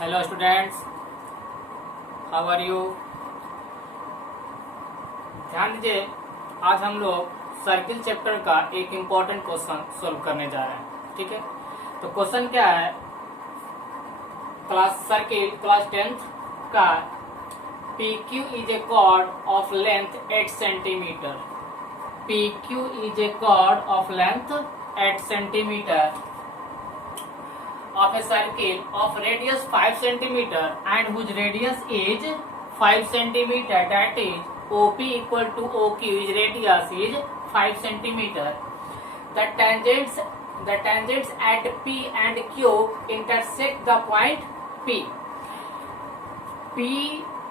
Hello students, how are you. ध्यान दीजिए, आज हम लोग सर्किल चैप्टर का एक इम्पोर्टेंट क्वेश्चन सोल्व करने जा रहे हैं। ठीक है, तो क्वेश्चन क्या है, क्लास 10th का PQ is a chord of length 8 centimetre. PQ is a chord of length 8 centimetre of a circle of radius 5 centimeter and whose radius is 5 centimeter, that is OP equal to OQ is radius is 5 centimeter. The tangents at P and Q intersect the point P. P,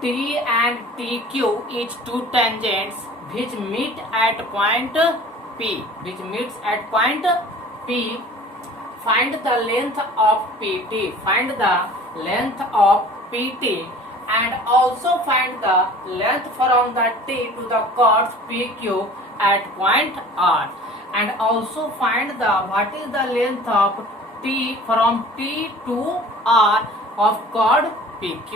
T and TQ is two tangents which meet at point P. Find the length of PT. Find the length of PT and also find the length from the T to the chords PQ at point R. And also find the what is the length of T from T to R of chord PQ.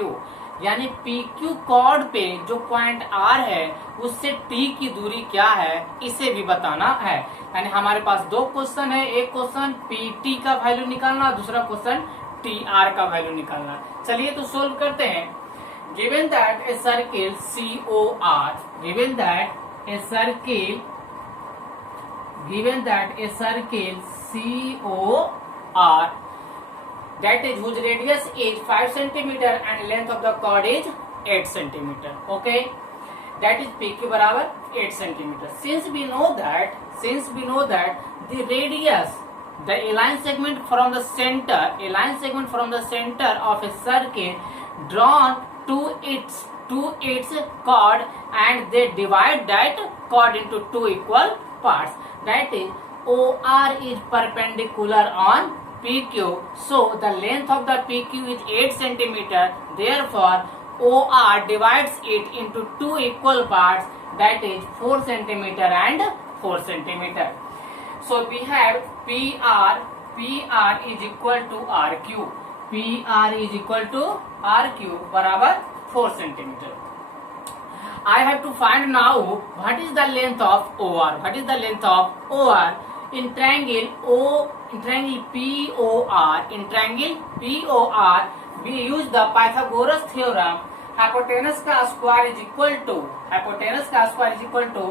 यानी PQ cord पे जो point R है उससे T की दूरी क्या है इसे भी बताना है। यानी हमारे पास दो क्वेश्चन है, एक क्वेश्चन PT का वैल्यू निकालना, दूसरा क्वेश्चन TR का वैल्यू निकालना। चलिए तो सोल्व करते हैं। Given that a circle COR, given that a circle COR that is whose radius is 5 centimeter and length of the chord is 8 centimeter. Okay, that is PQ बराबर 8 centimeter. Since we know that the radius, the line segment from the center of a circle drawn to its chord and they divide that chord into two equal parts. That is OR is perpendicular on PQ, so the length of the PQ is 8 centimeter. Therefore, OR divides it into two equal parts, that is 4 centimeter and 4 centimeter. So we have PR is equal to RQ. PR is equal to RQ बराबर 4 centimeter. I have to find now what is the length of OR. What is the length of OR in triangle POR? We use the Pythagoras theorem. Hypotenuse का square is equal to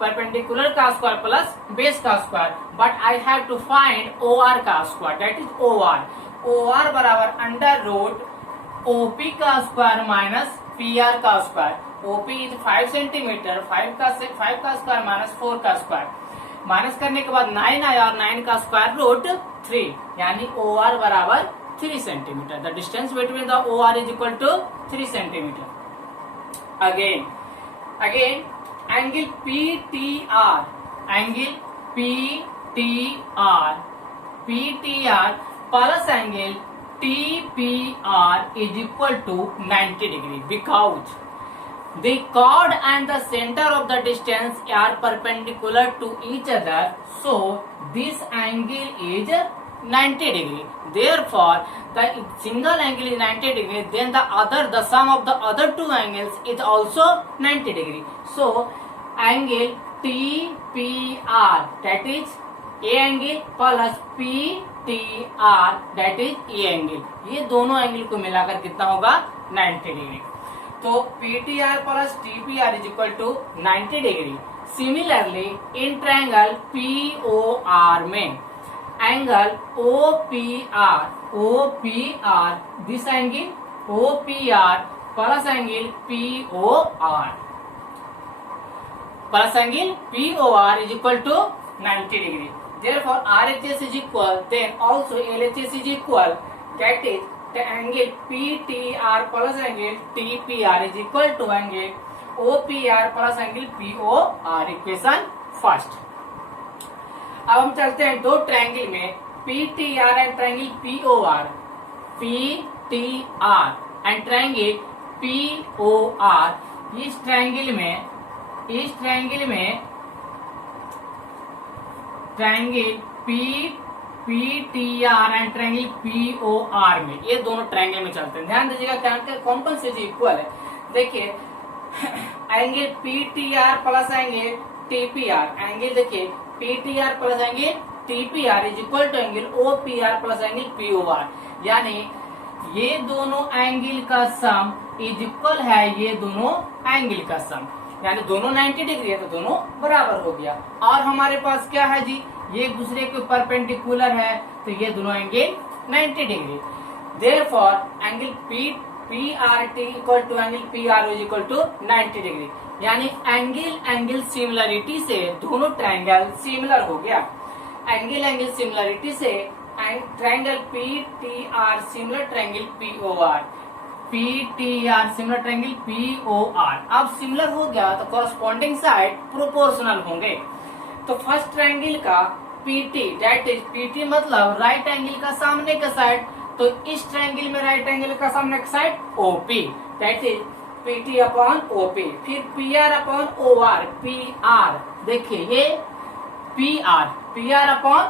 perpendicular का square plus base का square, but I have to find OR का square, that is OR बराबर under root OP का square minus PR का square. OP is 5 centimetre, 5 का square minus 4 का square, minus करने के बाद 9 आया और 9 का स्क्वायर रूट 3, यानी OR बराबर 3 centimetre. The distance between the OR is equal to 3 centimetre. Again angle PTR plus angle TPR is equal to 90 degree because the chord and the center of the distance are perpendicular to each other, so this angle is 90 degree. Therefore, the single angle is 90 degree, then the sum of the other two angles is also 90 degree. So, angle TPR, that is A angle plus PTR, that is E angle. ये दोनों angle को मिलाकर कितना होगा 90 degree. तो PTR plus TPR is equal to 90 degree. Similarly in triangle POR में angle OPR, this angle OPR plus angle POR is equal to 90 degree. Therefore RHS is equal, then also LHS is equal, that is the angle PTR plus angle TPR is equal to angle OPR plus angle POR, equation first. अब हम चलते हैं दो triangle में PTR and triangle POR and triangle POR। इस triangle में triangle P T R and triangle P O R में, ये दोनों ट्रायंगल में चलते हैं। ध्यान दीजिएगा क्या कौन कौन से इक्वल है। देखिए angle P T R plus angle T P R, angle देखिए P T R plus angle T P R is equal to angle O P R plus angle P O R, यानी ये दोनों angle का सम is equal है ये दोनों angle का सम, यानी दोनों 90 डिग्री है तो दोनों बराबर हो गया। और हमारे पास क्या है जी, ये एक दूसरे के परपेंडिकुलर है तो ये दोनों angle 90 degree. Therefore angle P R T equal to angle P R is equal to 90 degree, यानी एंगल सिमिलरिटी से दोनों ट्रायंगल सिमिलर हो गया। एंगल सिमिलरिटी से triangle P T R similar triangle P O R, P T R similar triangle P O R. अब similar हो गया तो कॉरस्पॉन्डिंग साइड प्रोपोर्शनल होंगे। तो फर्स्ट ट्रायंगल का पीटी, दैट इज पीटी मतलब राइट एंगल का सामने का साइड, तो इस ट्रायंगल में राइट एंगल का सामने का side OP, that is PT upon OP. फिर P R upon O R, P R देखिए ये P R upon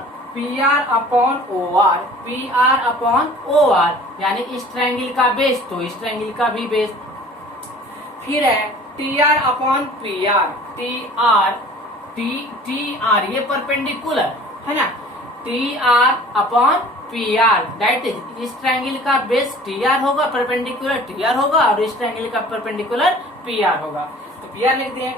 O R, P R upon O R, यानी इस ट्रायंगल का बेस तो इस ट्रायंगल का भी बेस। फिर है T R upon P R, T R ये परपेंडिकुलर है ना, T R upon P R, that is इस ट्रायंगल का बेस टी आर होगा, परपेंडिकुलर टी आर होगा, और इस ट्रायंगल का परपेंडिकुलर पी आर होगा। तो पी आर लिख दिए।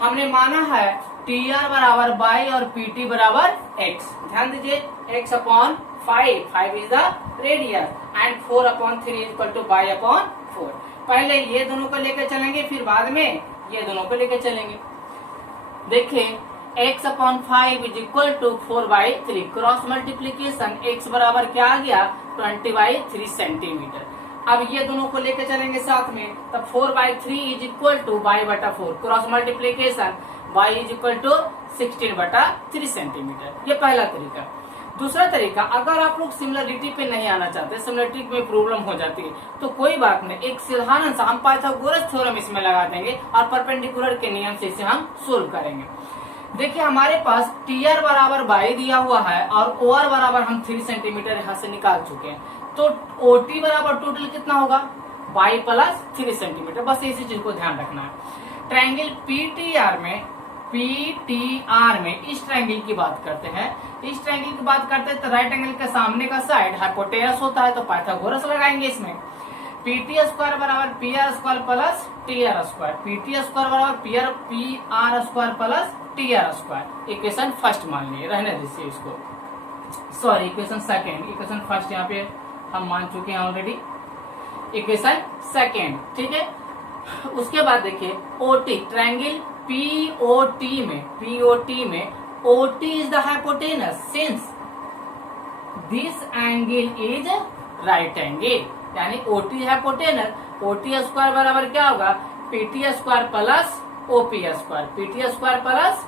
हमने माना है टी आर बराबर बाई और पी टी बराबर एक्स। ध्यान दीजिए x upon 5 is the radius and 4 upon 3 is equal two by upon 4। पहले ये दोनों को लेकर चलेंगे, फिर बाद में ये दोनों को लेकर चलेंगे। देखिए x upon 5 is equal to 4/3, cross multiplication x बराबर क्या आ गया 20/3 सेंटीमीटर। अब ये दोनों को लेकर चलेंगे साथ में, तब 4/3 is equal to y/4, cross multiplication y is equal to 16/3 centimetre. ये पहला तरीका। दूसरा तरीका, अगर आप लोग सिमिलरिटी पे नहीं आना चाहते, सिमिलरिटी में प्रॉब्लम हो जाती है तो कोई बात नहीं, एक साधारण सा हम पाइथागोरस थ्योरम इसमें लगा देंगे और परपेंडिकुलर के नियम से इसे हम सोल्व करेंगे। देखिए हमारे पास टी आर बराबर बाई दिया हुआ है और ओ आर बराबर हम 3 सेंटीमीटर यहाँ से निकाल चुके हैं, तो ओ टी बराबर टोटल कितना होगा बाई प्लस 3 सेंटीमीटर। बस इसी चीज को ध्यान रखना है। ट्रायंगल पीटीआर में इस ट्रायंगल की बात करते हैं, इस ट्रायंगल की बात करते हैं तो राइट एंगल के सामने का साइड हाइपोटेनस होता है, तो पाइथागोरस लगाएंगे इसमें। पीटी स्क्वायर बराबर P R square plus T R square, PT square बराबर P R square plus T R square. Equation first मान लिए, रहने दीजिए इसको, sorry equation second, equation first यहाँ पे हम मान चुके हैं ऑलरेडी, इक्वेशन सेकेंड ठीक है। उसके बाद देखिए ओटी, ट्रायंगल पीओटी में OT is the hypotenuse since this angle is right angle, यानी ओटी हाइपोटेनस, ओटी स्क्वायर बराबर क्या होगा PT square plus OP square, PT square plus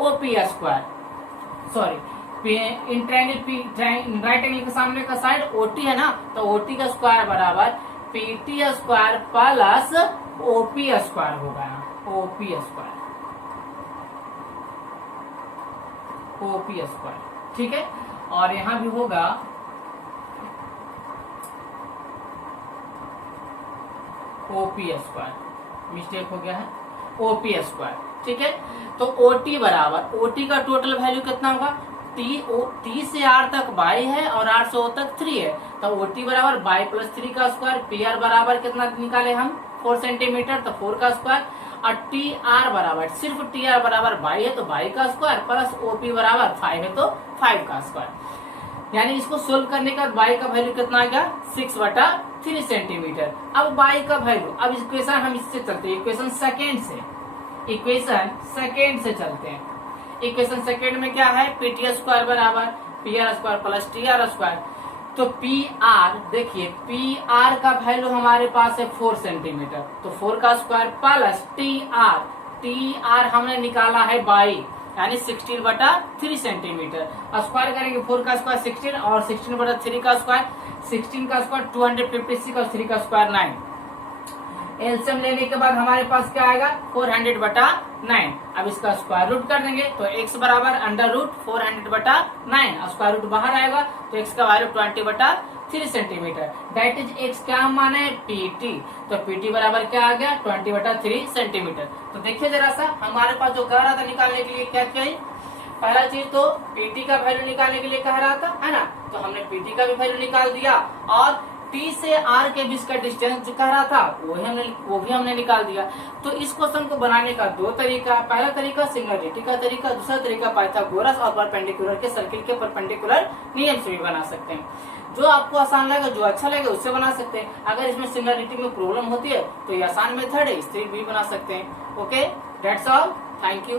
OP square, sorry in triangle right angle के सामने का side OT है ना, तो ओटी का स्क्वायर बराबर PT square plus OP square होगा, ओपी स्क्वायर ठीक है। और यहां भी होगा ओपी स्क्वायर, मिस्टेक हो गया है, ओपी स्क्वायर ठीक है। तो ओटी बराबर, ओटी का टोटल वैल्यू कितना होगा, टी से आर तक बाई है और आर से ओ तक 3 है, तो ओटी बराबर बाई प्लस 3 का स्क्वायर, पी आर बराबर कितना निकाले हम 4 सेंटीमीटर, तो 4 का स्क्वायर, और टी आर बराबर सिर्फ टी आर बराबर बाई है तो बाई का स्क्वायर प्लस ओपी बराबर 5 है तो 5 का स्क्वायर। यानी इसको सोल्व करने का बाई का वैल्यू कितना आ गया 6/3 सेंटीमीटर। अब बाई का वैल्यू, अब इक्वेशन हम इससे चलते हैं, इक्वेशन सेकेंड से चलते हैं। इक्वेशन सेकेंड में क्या है, पीटी स्क्वायर बराबर P R square plus T R square, तो पी आर देखिए पी आर का वैल्यू हमारे पास है 4 सेंटीमीटर, तो 4 का स्क्वायर प्लस टी आर हमने निकाला है बाई, यानी 16/3 सेंटीमीटर। स्क्वायर करेंगे 4 का स्क्वायर 16 और 16/3 का स्क्वायर 16 का स्क्वायर 256 और 3 का स्क्वायर 9, एलसीएम लेने के बाद हमारे पास क्या आएगा 400/9। अब इसका स्क्वायर रूट कर देंगे तो x बराबर √400/9, और स्क्वायर रूट बाहर आएगा तो x का value 20/3 centimetre. That is x क्या माना है pt, तो pt बराबर क्या आ गया 20/3 सेंटीमीटर। तो देखिए जरा सा हमारे पास जो कह रहा था निकालने के लिए क्या चाहिए, पहला चीज तो pt का वैल्यू निकालने के लिए कह रहा था, है ना, तो हमने pt का भी वैल्यू निकाल दिया, और T से R के बीच का डिस्टेंस जो कह रहा था वो भी हमने निकाल दिया। तो इस क्वेश्चन को बनाने का दो तरीका, पहला तरीका सिंगुलरिटी का तरीका, दूसरा तरीका पाइथागोरस और परपेंडिकुलर के सर्किल के परपेंडिकुलर नियम से भी बना सकते हैं। जो आपको आसान लगेगा, जो अच्छा लगेगा उससे बना सकते हैं। अगर इसमें सिंगुलरिटी में प्रॉब्लम होती है तो ये आसान मेथड है, इससे भी बना सकते हैं। Okay, that's all, thank you.